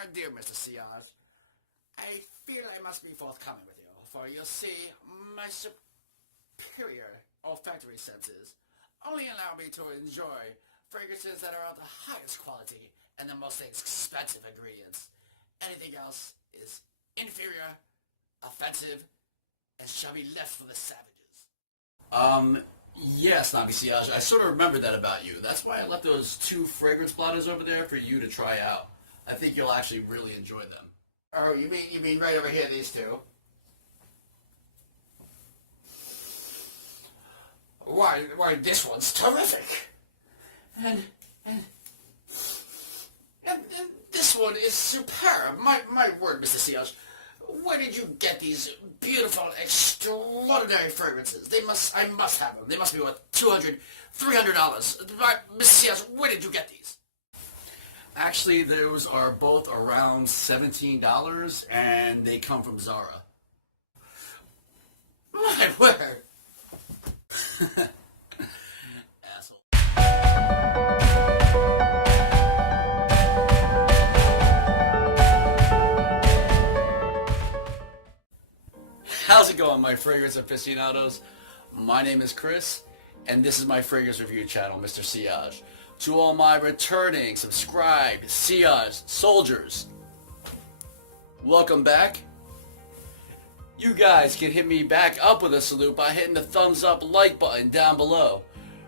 My dear Mr. Sillage, I feel I must be forthcoming with you, for you see, my superior olfactory senses only allow me to enjoy fragrances that are of the highest quality and the most expensive ingredients. Anything else is inferior, offensive, and shall be left for the savages. Yes, Mr.Sillage, I sort of remembered that about you. That's why I left those 2 fragrance blotters over there for you to try out. I think you'll actually really enjoy them. Oh, you mean right over here, these 2? Why, this one's terrific. And this one is superb. My word, Mr. Sillage. Where did you get these beautiful, extraordinary fragrances? I must have them. They must be worth $200, $300. Mr. Sillage, where did you get these? Actually, those are both around $17, and they come from Zara. My word. Asshole. How's it going, my fragrance aficionados? My name is Chris, and this is my fragrance review channel, Mr.Sillage. To all my returning, subscribed, Sillage soldiers, welcome back. You guys can hit me back up with a salute by hitting the thumbs up like button down below.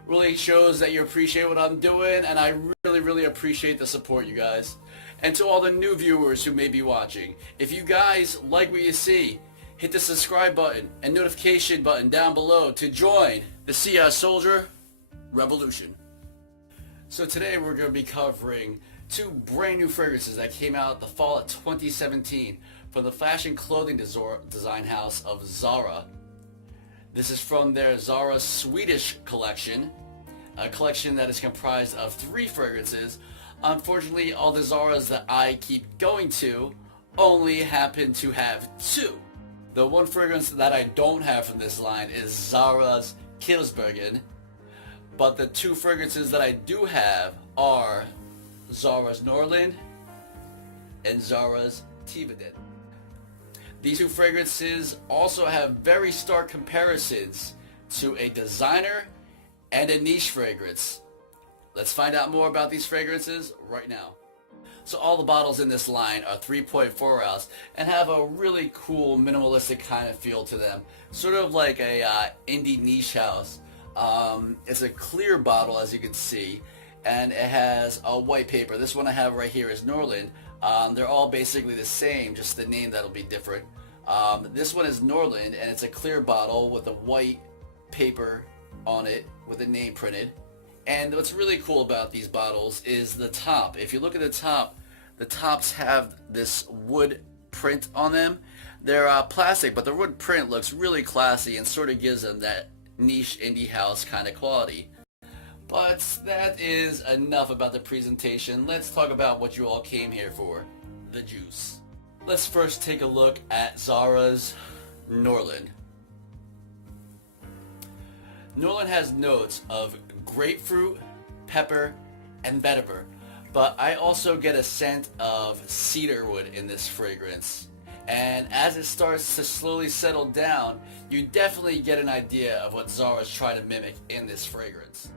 Really shows that you appreciate what I'm doing, and I really appreciate the support, you guys. And to all the new viewers who may be watching, if you guys like what you see, hit the subscribe button and notification button down below to join the Sillage Soldier Revolution. So today we're going to be covering 2 brand new fragrances that came out the fall of 2017 from the fashion clothing design house of Zara. This is from their Zara'S Swedish collection, a collection that is comprised of 3 fragrances. Unfortunately, all the Zara'S that I keep going to only happen to have 2. The one fragrance that I don't have from this line is Zara'S Kilsbergen, but the 2 fragrances that I do have are Zara'S Norland and Zara'S Teviden. These 2 fragrances also have very stark comparisons to a designer and a niche fragrance. Let's find out more about these fragrances right now. So all the bottles in this line are 3.4 ounce and have a really cool minimalistic kind of feel to them. Sort of like a indie niche house. It's a clear bottle, as you can see, and it has a white paper. This one I have right here is Norland. They're all basically the same, just the name that'll be different. This one is Norland, and it's a clear bottle with a white paper on it with a name printed. And what's really cool about these bottles is the top. If you look at the tops have this wood print on them. They're plastic, but the wood print looks really classy and sort of gives them that niche indie house kind of quality. But that is enough about the presentation. Let's talk about what you all came here for, the juice. Let's first take a look at Zara'S Norland. Norland has notes of grapefruit, pepper, and vetiver, but I also get a scent of cedarwood in this fragrance. And as it starts to slowly settle down, you definitely get an idea of what Zara'S try to mimic in this fragrance.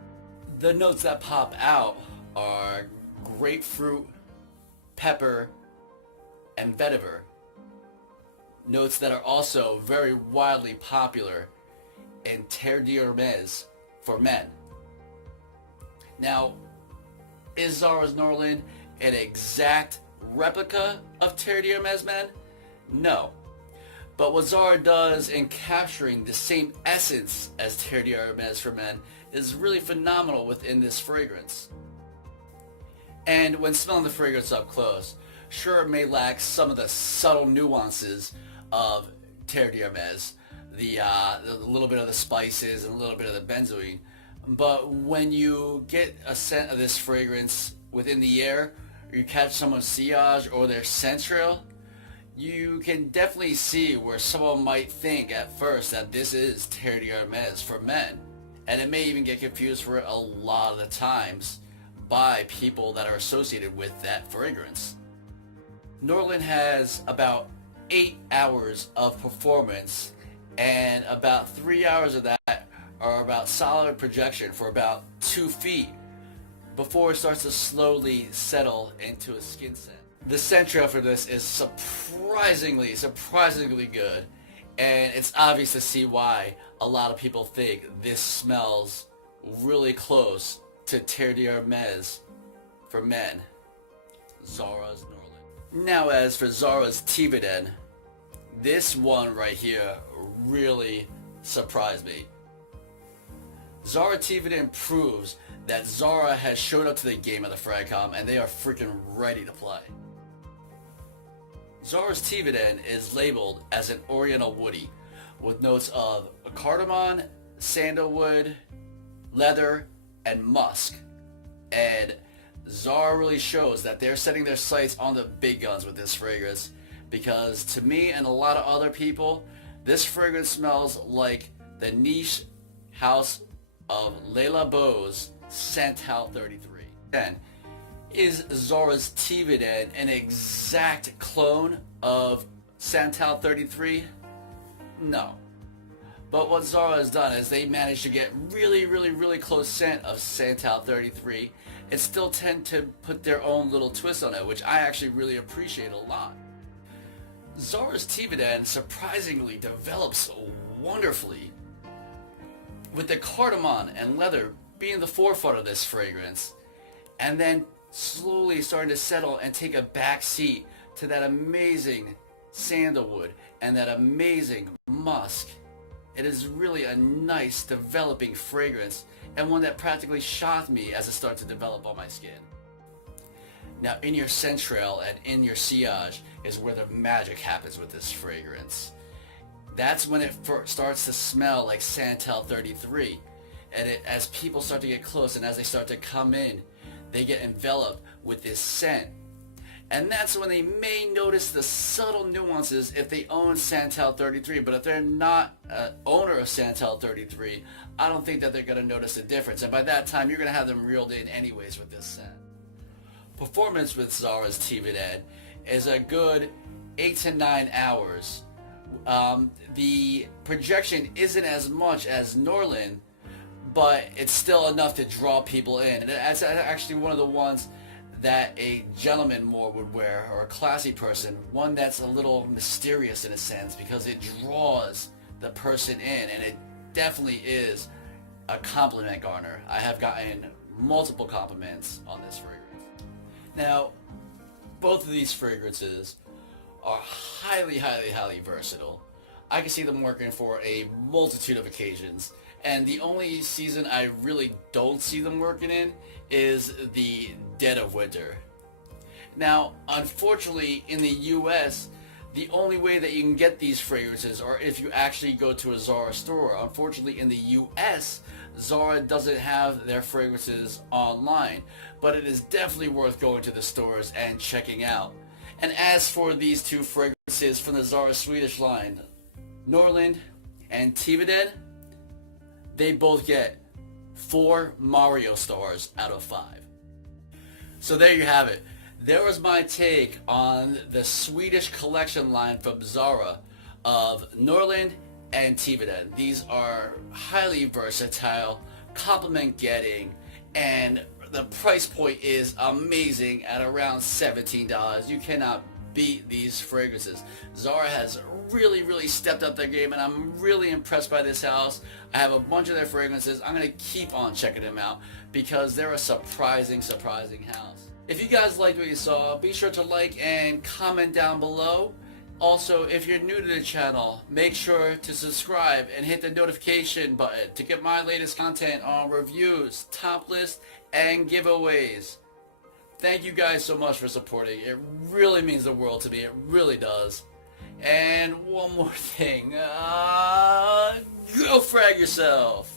The notes that pop out are grapefruit, pepper, and vetiver. Notes that are also very wildly popular in Terre d'Hermes for men. Now, is Zara'S Norland an exact replica of Terre d'Hermes men? No. But what Zara does in capturing the same essence as Terre d'Hermes for men is really phenomenal within this fragrance. And when smelling the fragrance up close, sure, it may lack some of the subtle nuances of Terre d'Hermes, the little bit of the spices and a little bit of the benzoin, but when you get a scent of this fragrance within the air, or you catch someone's sillage or their scent trail, you can definitely see where someone might think at first that this is Terre d'Hermes for men, and it may even get confused for a lot of the times by people that are associated with that fragrance. Norland has about 8 hours of performance, and about 3 hours of that are about solid projection for about 2 feet before it starts to slowly settle into a skin scent. The scent trail for this is surprisingly good, and it's obvious to see why a lot of people think this smells really close to Terre d'Hermes for men, Zara'S Norland. Now as for Zara'S Teviden, this one right here really surprised me. Zara Teviden proves that Zara has showed up to the game of the Fragcom and they are freaking ready to play. Zara's Teviden is labeled as an Oriental Woody with notes of cardamom, sandalwood, leather, and musk. And Zara really shows that they're setting their sights on the big guns with this fragrance, because to me and a lot of other people, this fragrance smells like the niche house of Leila Beau's Santal 33. Then, is Zara's Teviden an exact clone of Santal 33? No. But what Zara has done is they managed to get really close scent of Santal 33 and still tend to put their own little twist on it, which I actually really appreciate a lot. Zara's Teviden surprisingly develops wonderfully, with the cardamom and leather being the forefront of this fragrance, and then slowly starting to settle and take a back seat to that amazing sandalwood and that amazing musk. It is really a nice developing fragrance, and one that practically shocked me as it started to develop on my skin. Now in your scent trail and in your sillage is where the magic happens with this fragrance. That's when it starts to smell like Santal 33, and as people start to get close and as they start to come in, they get enveloped with this scent. And that's when they may notice the subtle nuances if they own Santal 33, but if they're not an owner of Santal 33, I don't think that they're going to notice the difference, and by that time you're going to have them reeled in anyways with this scent. Performance with Zara's Teviden is a good 8 to 9 hours. The projection isn't as much as Norland, but it's still enough to draw people in. And it's actually one of the ones that a gentleman more would wear, or a classy person, one that's a little mysterious in a sense, because it draws the person in, and it definitely is a compliment garner. I have gotten multiple compliments on this fragrance. Now, both of these fragrances are highly versatile. I can see them working for a multitude of occasions, and the only season I really don't see them working in is the dead of winter. Now, unfortunately, in the US, the only way that you can get these fragrances are if you actually go to a Zara store. Unfortunately, in the US, Zara doesn't have their fragrances online, but it is definitely worth going to the stores and checking out. And as for these two fragrances from the Zara Swedish line, Norland and Teviden, they both get 4 Mario stars out of 5. So there you have it. There was my take on the Swedish collection line from Zara of Norland and Teviden. These are highly versatile, compliment getting, and the price point is amazing at around $17. You cannot beat these fragrances. Zara has really stepped up their game, and I'm really impressed by this house. I have a bunch of their fragrances. I'm going to keep on checking them out because they're a surprising house. If you guys liked what you saw, be sure to like and comment down below. Also, if you're new to the channel, make sure to subscribe and hit the notification button to get my latest content on reviews, top lists, and giveaways. Thank you guys so much for supporting. It really means the world to me. It really does. And one more thing. Go frag yourself.